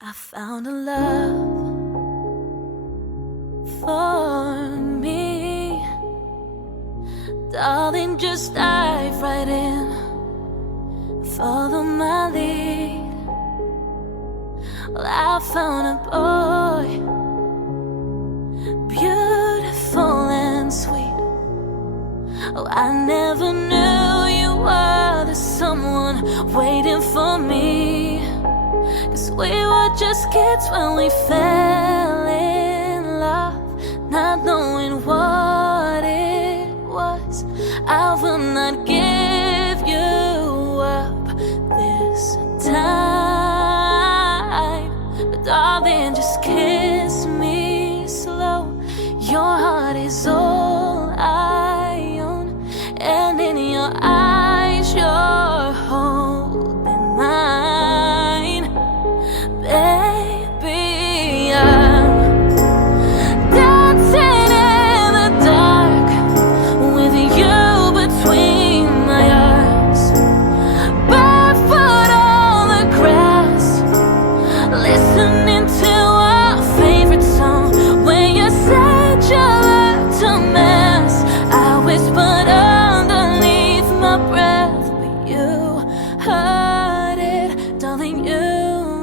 I found a love for me. Darling, just dive right in, follow my lead. Well, I found a boy, beautiful and sweet. Oh, I never knew you were the someone waiting for me. 'Cause we were just kids when we fell in love, not knowing what it was. I will not give you up this time, but darling, just kiss me slow. Your heart is all I own, and in your eyes you're holding mine. Baby, I'm dancing in the dark with you between my arms, barefoot on the grass, listening to our favorite song. When you said you looked a mess, I whispered underneath my breath, but you heard it. Darling, you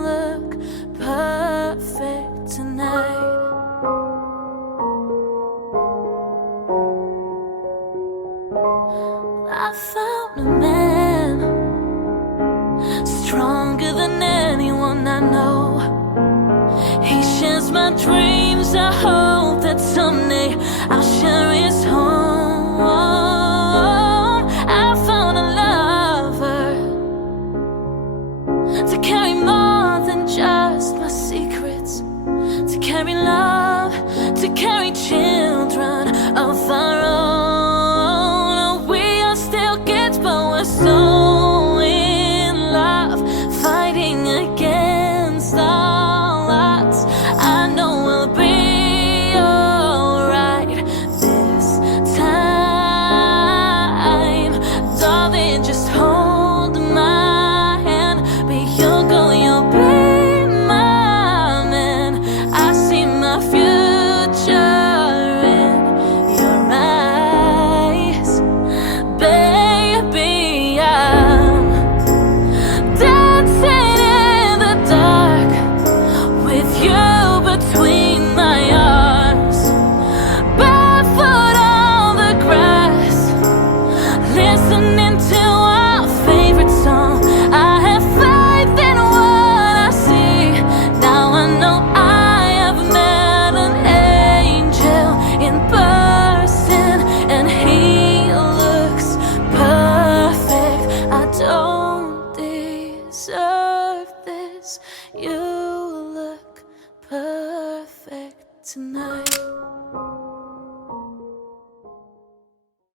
look perfect tonight. I found a man stronger than anyone I know. He shares my dreams. I hope that someday I'll share his home. I found a lover to carry more than just my secrets, to carry love, to carry children of our own. We are still kids, but we're so in love, fighting against all odds. I know we'll be alright this time. Darling, just hold my hand. Be your girl, you'll be my man. I see my future in your eyes. Baby, I'm dancing in the dark with you between my arms, barefoot on the grass, listening to our favorite song. I have faith in what I see. Now I know I have met an angel in person, and he looks perfect. I don't deserve this. You look perfect tonight.